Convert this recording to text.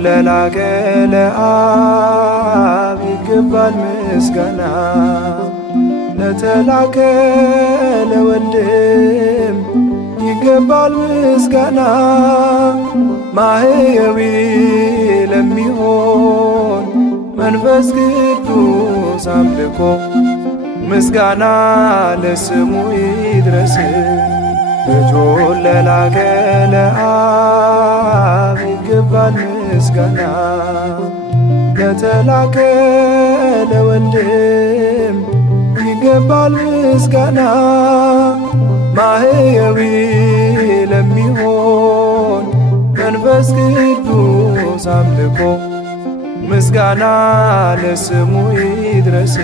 ለላከ ለአብ ይገባል ምስጋና፣ ለተላከ ለወልድም ይገባል ምስጋና። ማህየዊ ለሚሆን መንፈስ ቅዱስ አምልኮ ምስጋና ለስሙ ይድረስ። ልጁን ለላከ ለአብ ይገባል ምስጋና፣ ለተላከ ለወልድም ይገባል ምስጋና። ማህየዊ ለሚሆን መንፈስ ቅዱስ አምልኮ ምስጋና ለስሙ ይድረስ።